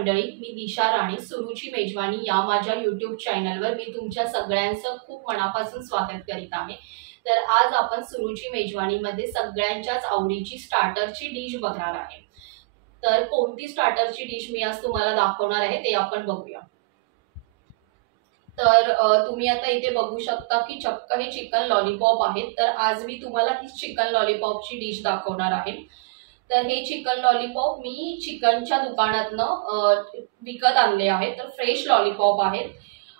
मंडळी, मी दिशा राणे, सुरुची मेजवानी या माझ्या यूट्यूब चॅनलवर मी तुमच्या सगळ्यांचं खूप मनापासून स्वागत करीत आहे। तर आज आपण सुरुची मेजवानीमध्ये सगळ्यांच्याच आवडीची स्टार्टरची डिश बघणार आहे। तर कोणती स्टार्टरची डिश मी आज तुम्हाला दाखवणार आहे ते आपण बघूया। तर तुम्ही आता इथे बघू शकता की चक्क हे चिकन लॉलीपॉप आहेत। तर आज मी तुम्हाला ही चिकन लॉलीपॉपची डिश दाखवणार आहे। तर हे चिकन लॉलीपॉप मी चिकनच्या दुकानातनं विकत आणले आहेत। तर फ्रेश लॉलीपॉप आहेत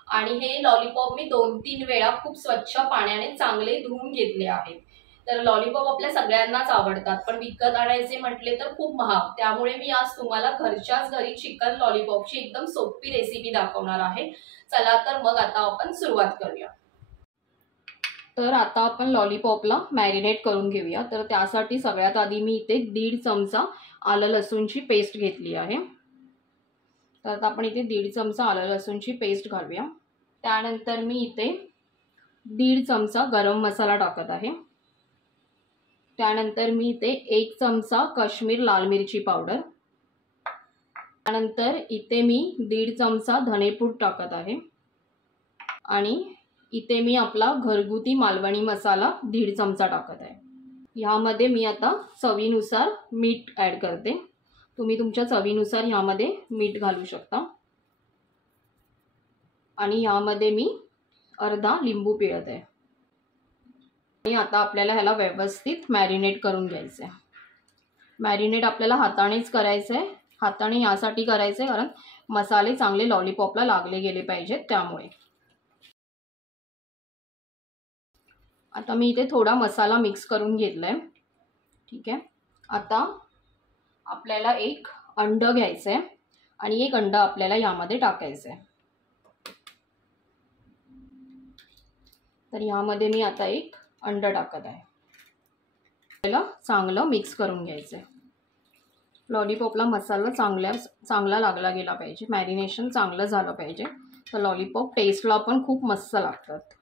आणि हे लॉलीपॉप मी 2-3 वेळा खूप स्वच्छ पाण्याने चांगले धुवून घेतले आहेत। तर लॉलीपॉप आपल्या सगळ्यांनाच आवडतात, पण विकत आणायचे म्हटले तर खूप महाग। त्यामुळे मी आज तुम्हाला घरच्याच घरी चिकन लॉलीपॉपची एकदम सोपी रेसिपी दाखवणार आहे। चला तर मग आता आपण सुरुवात करूया। तर आता आपण लॉलीपॉपला मॅरिनेट करून घेऊया। तर त्यासाठी सगळ्यात आधी मी इथे 1.5 चमचा आलं लसूणची पेस्ट घेतली आहे। तर आता आपण इथे 1.5 चमचा आलं लसूणची पेस्ट घालूया। त्यानंतर मी इथे 1.5 चमचा गरम मसाला टाकत आहे। त्यानंतर मी इथे 1 चमचा काश्मीर लाल मिरची पावडर, त्यानंतर इथे मी 1.5 चमचा धनेपूड टाकत आहे आणि इथे मी आपला घरगुती मालवणी मसाला 1.5 चमचा टाकत आहे। यामध्ये मी आता चवीनुसार मीठ ॲड करते। तुम्ही तुमच्या चवीनुसार यामध्ये मीठ घालू शकता आणि यामध्ये मी अर्धा लिंबू पिळत आहे आणि आता आपल्याला ह्याला व्यवस्थित मॅरिनेट करून घ्यायचं आहे। मॅरिनेट आपल्याला हातानेच करायचं आहे। हाताने यासाठी करायचं आहे कारण मसाले चांगले लॉलीपॉपला लागले गेले पाहिजेत, त्यामुळे। आता मी इथे थोडा मसाला मिक्स करून घेतलाय, ठीक आहे। आता आपल्याला एक अंड घ्यायचं आहे आणि एक अंड आपल्याला यामध्ये टाकायचं आहे। तर यामध्ये मी आता एक अंड टाकत आहे। आपल्याला चांगलं मिक्स करून घ्यायचं आहे। लॉलीपॉपला मसाला चांगला लागला गेला पाहिजे, मॅरिनेशन चांगलं झालं पाहिजे, तर लॉलीपॉप टेस्टला पण खूप मस्त लागतात।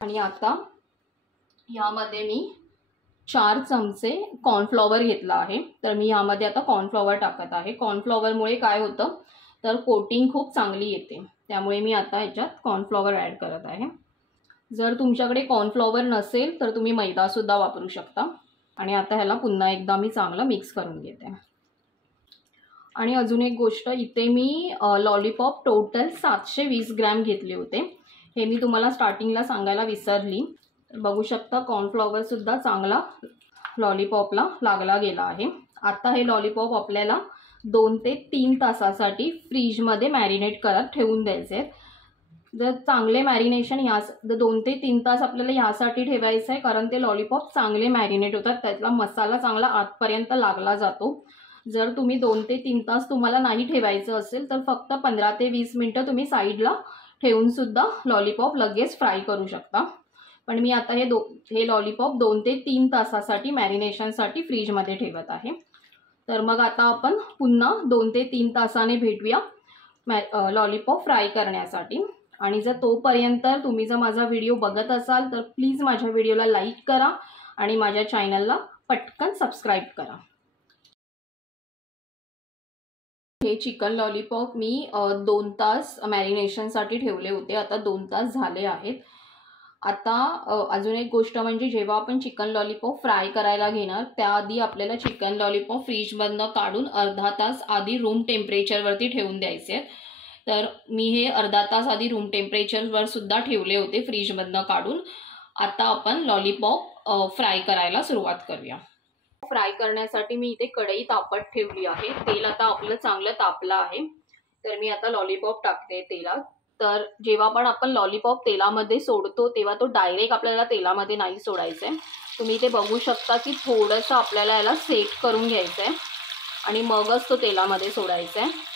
आणि आता यामध्ये मी 4 चमचे कॉर्नफ्लॉवर घेतला आहे। तर मी यामध्ये आता कॉर्नफ्लॉवर टाकत आहे। कॉर्नफ्लॉवरमुळे काय होतं तर कोटिंग खूप चांगली येते, त्यामुळे मी आता याच्यात कॉर्नफ्लॉवर ॲड करत आहे। जर तुमच्याकडे कॉर्नफ्लॉवर नसेल तर तुम्ही मैदा सुद्धा वापरू शकता। आणि आता ह्याला पुन्हा एकदा मी चांगलं मिक्स करून घेते। आणि अजून एक गोष्ट, इथे मी लॉलीपॉप टोटल 720 ग्रॅम घेतले होते। हे मी तुम्हाला स्टार्टिंगला सांगायला विसरली। बघू शकता कॉर्नफ्लॉवर सुद्धा चांगला लॉलीपॉपला लागला गेला आहे। आता हे लॉलीपॉप आपल्याला 2 ते 3 तासासाठी फ्रीजमध्ये मॅरिनेट करत ठेवून द्यायचे। जर चांगले मॅरिनेशन 2 ते 3 तास आपल्याला यासाठी ठेवायचं आहे कारण ते लॉलीपॉप चांगले मॅरिनेट होतात, त्यातला मसाला चांगला आतपर्यंत लागला जातो। जर तुम्ही 2 ते 3 तास तुम्हाला नाही ठेवायचं असेल तर फक्त 15 ते 20 मिनिटं तुम्ही साईडला ठेवून सुद्धा लॉलीपॉप लगेच फ्राय करू शकता। पण मी आता हे लॉलीपॉप 2 ते 3 तासासाठी मॅरिनेशनसाठी फ्रीजमध्ये ठेवत आहे। तर मग आता आपण पुन्हा 2 ते 3 तासाने भेटूया लॉलीपॉप फ्राय करण्यासाठी। आणि जर तोपर्यंत तुम्ही जर माझा व्हिडिओ बघत असाल तर प्लीज माझ्या व्हिडिओला लाईक करा आणि माझ्या चॅनलला पटकन सबस्क्राईब करा। हे चिकन लॉलीपॉप मी 2 तास मॅरिनेशनसाठी ठेवले होते। आता 2 तास झाले आहेत। आता अजून एक गोष्ट म्हणजे जेव्हा आपण चिकन लॉलीपॉप फ्राय करायला घेणार त्याआधी आपल्याला चिकन लॉलीपॉप फ्रीजमधनं काढून अर्धा तास आधी रूम टेम्परेचरवरती ठेवून द्यायचे। तर मी हे अर्धा तास आधी रूम टेम्परेचरवर सुद्धा ठेवले होते फ्रीजमधनं काढून। आता आपण लॉलीपॉप फ्राय करायला सुरुवात करूया। फ्राय करण्यासाठी मी इथे कढई तापत ठेवली आहे। तेल आता आपलं चांगलं तापलं आहे। तर मी आता लॉलीपॉप टाकते तेलात। तर जेव्हा पण आपण लॉलीपॉप तेलामध्ये सोडतो तेव्हा तो डायरेक्ट आपल्याला तेलामध्ये नाही सोडायचा आहे। तुम्ही इथे बघू शकता की थोडंसं आपल्याला याला सेट करून घ्यायचं आहे आणि मगच तो तेलामध्ये सोडायचा आहे।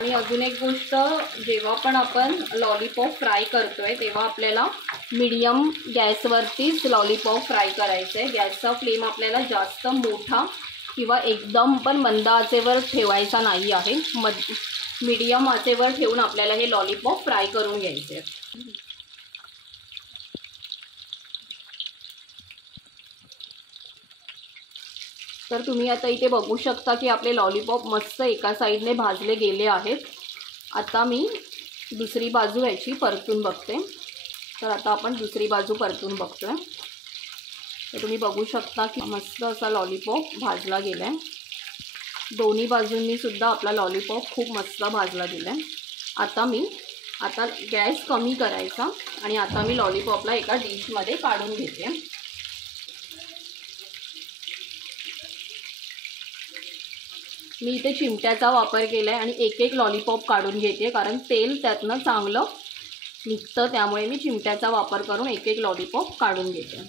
आणि अजून एक गोष्ट, जेव्हा पण आपण लॉलीपॉप फ्राय करतोय तेव्हा आपल्याला मीडियम गॅसवरतीच लॉलीपॉप फ्राय करायचं आहे। गॅसचा फ्लेम आपल्याला जास्त मोठा किंवा एकदम पण मंद आचेवर ठेवायचा नाही आहे। मीडियम आचेवर ठेवून आपल्याला हे लॉलीपॉप फ्राय करून घ्यायचे। तर तुम्ही आता इथे बघू शकता की आपले लॉलीपॉप मस्त एका साईडने भाजले गेले आहेत. आता मी दुसरी बाजू याची परतून बघते. तर आता आपण दुसरी बाजू परतून बघतोय. तर तुम्ही बघू शकता की मस्त असा लॉलीपॉप भाजला गेला आहे. दोन्ही बाजूंनी सुद्धा आपला लॉलीपॉप खूप मस्त भाजला गेला आहे. आता गॅस कमी करायचा आणि आता मी लॉलीपॉपला एका डिशमध्ये काढून घेते. मी इथे चिमट्याचा वापर केला आहे आणि एक एक लॉलीपॉप काढून घेते, कारण तेल त्यातनं चांगलं निघतं. त्यामुळे मी चिमट्याचा वापर करून एक एक लॉलीपॉप काढून घेते.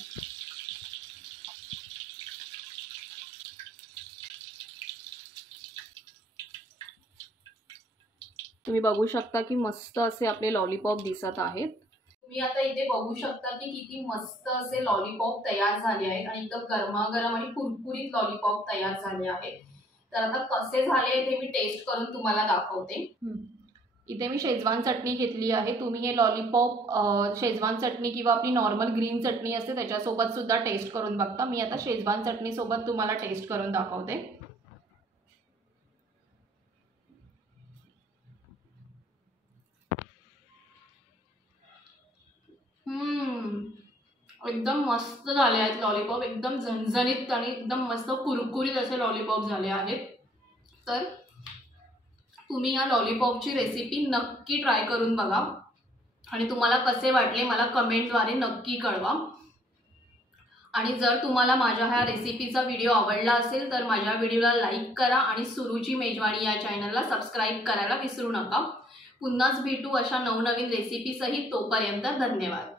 तुम्ही बघू शकता की मस्त असे आपले लॉलीपॉप दिसत आहेत. तुम्ही आता इथे बघू शकता की किती मस्त असे लॉलीपॉप तयार झाले आहेत आणि एकदम गरमागरम आणि कुरकुरीत लॉलीपॉप तयार झाले आहेत. तर आता कसे झाले ते मी टेस्ट करून तुम्हाला दाखवते. इथे मी शेजवान चटणी घेतली आहे. तुम्ही हे लॉलीपॉप शेजवान चटणी किंवा आपली नॉर्मल ग्रीन चटणी असते त्याच्यासोबत सुद्धा टेस्ट करून बघता. मी आता शेजवान चटणीसोबत तुम्हाला टेस्ट करून दाखवते. एकदम मस्त झाले आहेत लॉलीपॉप. एकदम झणझणीत आणि एकदम मस्त कुरकुरीत असे लॉलीपॉप झाले आहेत. तर तुम्ही या लॉलीपॉपची रेसिपी नक्की ट्राय करून बघा आणि तुम्हाला कसे वाटले मला कमेंटद्वारे नक्की कळवा. आणि जर तुम्हाला माझ्या ह्या रेसिपीचा व्हिडिओ आवडला असेल तर माझ्या व्हिडिओला लाईक करा आणि सुरुची मेजवानी या चॅनलला सबस्क्राईब करायला विसरू नका. पुन्हाच भेटू अशा नवनवीन रेसिपीसहित. तोपर्यंत धन्यवाद.